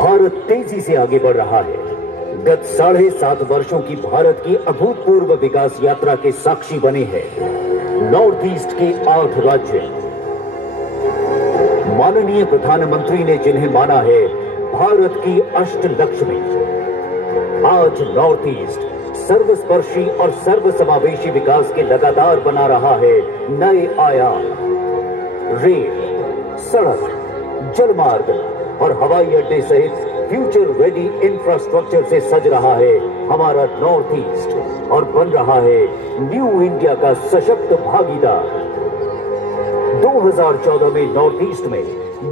भारत तेजी से आगे बढ़ रहा है। गत 7.5 वर्षों की भारत की अभूतपूर्व विकास यात्रा के साक्षी बने हैं नॉर्थ ईस्ट के 8 राज्य। माननीय प्रधानमंत्री ने जिन्हें माना है भारत की अष्टलक्ष्मी, आज नॉर्थ ईस्ट सर्वस्पर्शी और सर्वसमावेशी विकास के लगातार बना रहा है नए आयाम। रेल, सड़क, जलमार्ग और हवाई अड्डे सहित फ्यूचर रेडी इंफ्रास्ट्रक्चर से सज रहा है हमारा नॉर्थ ईस्ट और बन रहा है न्यू इंडिया का सशक्त भागीदार। 2014 में नॉर्थ ईस्ट में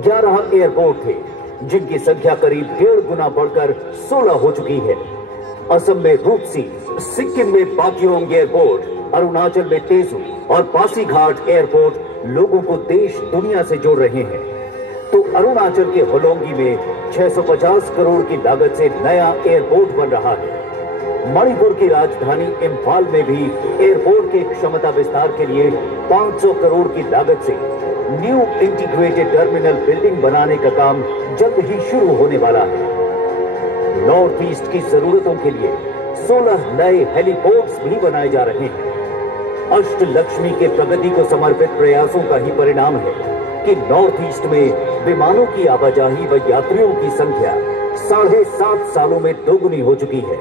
11 एयरपोर्ट थे, जिनकी संख्या करीब 1.5 गुना बढ़कर 16 हो चुकी है। असम में रूपसी, सिक्किम में पाक्योंग एयरपोर्ट, अरुणाचल में तेजू और पासीघाट एयरपोर्ट लोगों को देश दुनिया से जोड़ रहे हैं। तो अरुणाचल के होलोंगी में 650 करोड़ की लागत से नया एयरपोर्ट बन रहा है। मणिपुर की राजधानी इंफाल में भी एयरपोर्ट के क्षमता विस्तार के लिए 500 करोड़ की लागत से न्यू इंटीग्रेटेड टर्मिनल बिल्डिंग बनाने का काम जल्द ही शुरू होने वाला है। नॉर्थ ईस्ट की जरूरतों के लिए 16 नए हेलीपोर्ट्स भी बनाए जा रहे हैं। अष्टलक्ष्मी के प्रगति को समर्पित प्रयासों का ही परिणाम है कि नॉर्थ ईस्ट में विमानों की आवाजाही व यात्रियों की संख्या 7.5 सालों में दोगुनी हो चुकी है।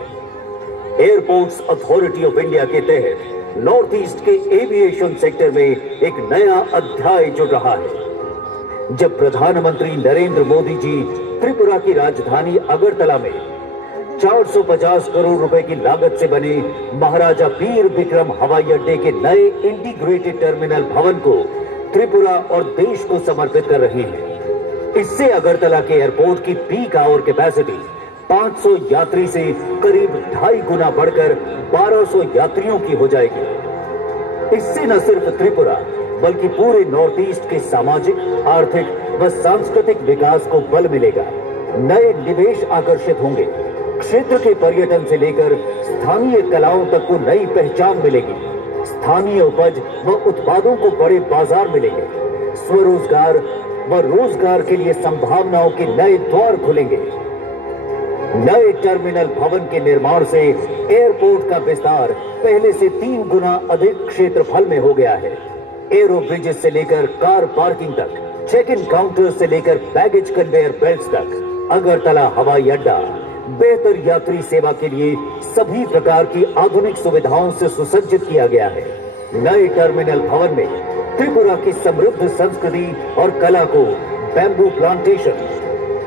एयरपोर्ट्स अथॉरिटी ऑफ इंडिया के तहत नॉर्थ ईस्ट के एविएशन सेक्टर में एक नया अध्याय जुड़ रहा है। जब प्रधानमंत्री नरेंद्र मोदी जी त्रिपुरा की राजधानी अगरतला में 450 करोड़ रुपए की लागत से बने महाराजा वीर विक्रम हवाई अड्डे के नए इंटीग्रेटेड टर्मिनल भवन को त्रिपुरा और देश को समर्पित कर रहे हैं। इससे अगरतला के एयरपोर्ट की पीक आवर कैपेसिटी 500 यात्री से करीब 2.5 गुना बढ़कर 1200 यात्रियों की हो जाएगी। इससे न सिर्फ त्रिपुरा बल्कि पूरे नॉर्थ ईस्ट के सामाजिक, आर्थिक व सांस्कृतिक विकास को बल मिलेगा। नए निवेश आकर्षित होंगे। क्षेत्र के पर्यटन से लेकर स्थानीय कलाओं तक को नई पहचान मिलेगी। स्थानीय उपज व उत्पादों को बड़े बाजार मिलेंगे। स्वरोजगार व रोजगार के लिए संभावनाओं के नए द्वार खुलेंगे। नए टर्मिनल भवन के निर्माण से एयरपोर्ट का विस्तार पहले से 3 गुना अधिक क्षेत्रफल में हो गया है। एरो ब्रिजेस से लेकर कार पार्किंग तक, चेक इन काउंटर से लेकर बैगेज कन्वेयर बेल्ट्स तक, अगरतला हवाई अड्डा बेहतर यात्री सेवा के लिए सभी प्रकार की आधुनिक सुविधाओं से सुसज्जित किया गया है। नए टर्मिनल भवन में त्रिपुरा की समृद्ध संस्कृति और कला को बैम्बू प्लांटेशन,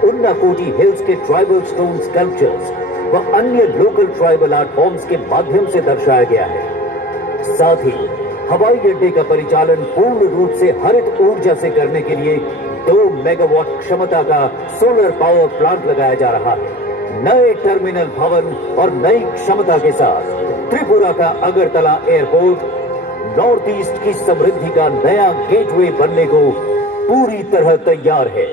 उन्नाकोटी हिल्स के ट्राइबल स्टोन स्कल्पचर्स व अन्य लोकल ट्राइबल आर्ट फॉर्म्स के माध्यम से दर्शाया गया है। साथ ही हवाई अड्डे का परिचालन पूर्ण रूप से हरित ऊर्जा से करने के लिए 2 मेगावाट क्षमता का सोलर पावर प्लांट लगाया जा रहा है। नए टर्मिनल भवन और नई क्षमता के साथ त्रिपुरा का अगरतला एयरपोर्ट नॉर्थ ईस्ट की समृद्धि का नया गेटवे बनने को पूरी तरह तैयार है।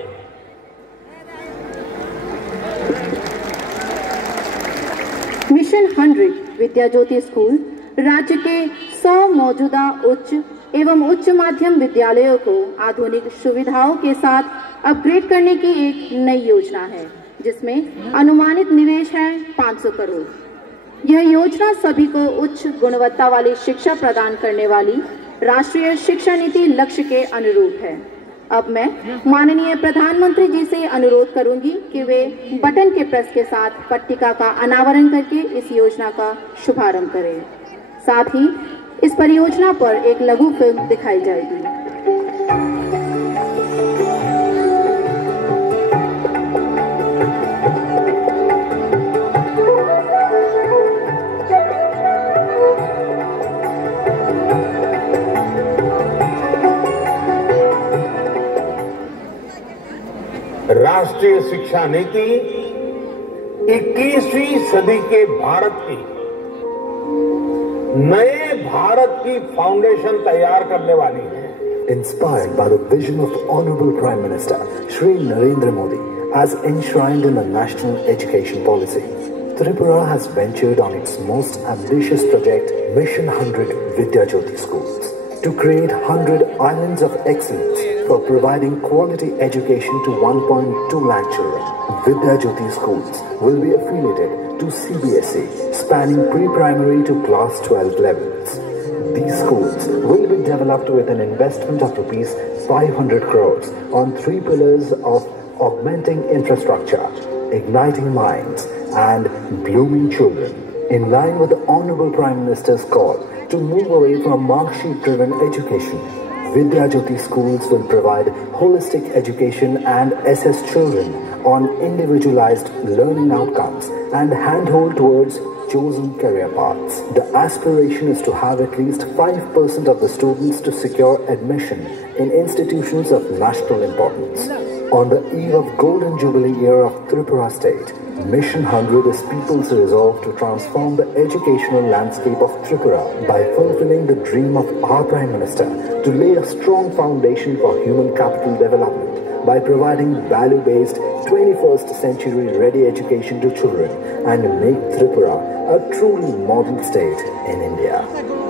मिशन 100 विद्या ज्योति स्कूल राज्य के 100 मौजूदा उच्च एवं उच्च माध्यम विद्यालयों को आधुनिक सुविधाओं के साथ अपग्रेड करने की एक नई योजना है, जिसमें अनुमानित निवेश है 500 करोड़। यह योजना सभी को उच्च गुणवत्ता वाली शिक्षा प्रदान करने वाली राष्ट्रीय शिक्षा नीति लक्ष्य के अनुरूप है। अब मैं माननीय प्रधानमंत्री जी से अनुरोध करूंगी कि वे बटन के प्रेस के साथ पट्टिका का अनावरण करके इस योजना का शुभारंभ करें। साथ ही इस परियोजना पर एक लघु फिल्म दिखाई जाएगी। राष्ट्रीय शिक्षा नीति 21वीं सदी के भारत की नए भारत की फाउंडेशन तैयार करने वाली है। Inspired by the vision of the Honorable Prime Minister Shri Narendra Modi as enshrined in the National Education Policy, Tripura has ventured on its most ambitious project, Mission 100 Vidya Jyoti Schools, to create 100 islands of excellence for providing quality education to 1.2 lakh children. Vidya Jyoti schools will be affiliated to CBSE, spanning pre-primary to class 12 levels. These schools will be developed with an investment of Rs 500 crores on 3 pillars of augmenting infrastructure, igniting minds, and blooming children. In line with the Honorable Prime Minister's call to move away from mark sheet driven education, Vidya Jyoti schools will provide holistic education and assess children on individualized learning outcomes and handhold towards chosen career paths. The aspiration is to have at least 5% of the students to secure admission in institutions of national importance. On the eve of Golden Jubilee year of Tripura State, Mission 100 is people's resolve to transform the educational landscape of Tripura by fulfilling the dream of our Prime Minister to lay a strong foundation for human capital development by providing value-based 21st century ready education to children and make Tripura a truly model state in India.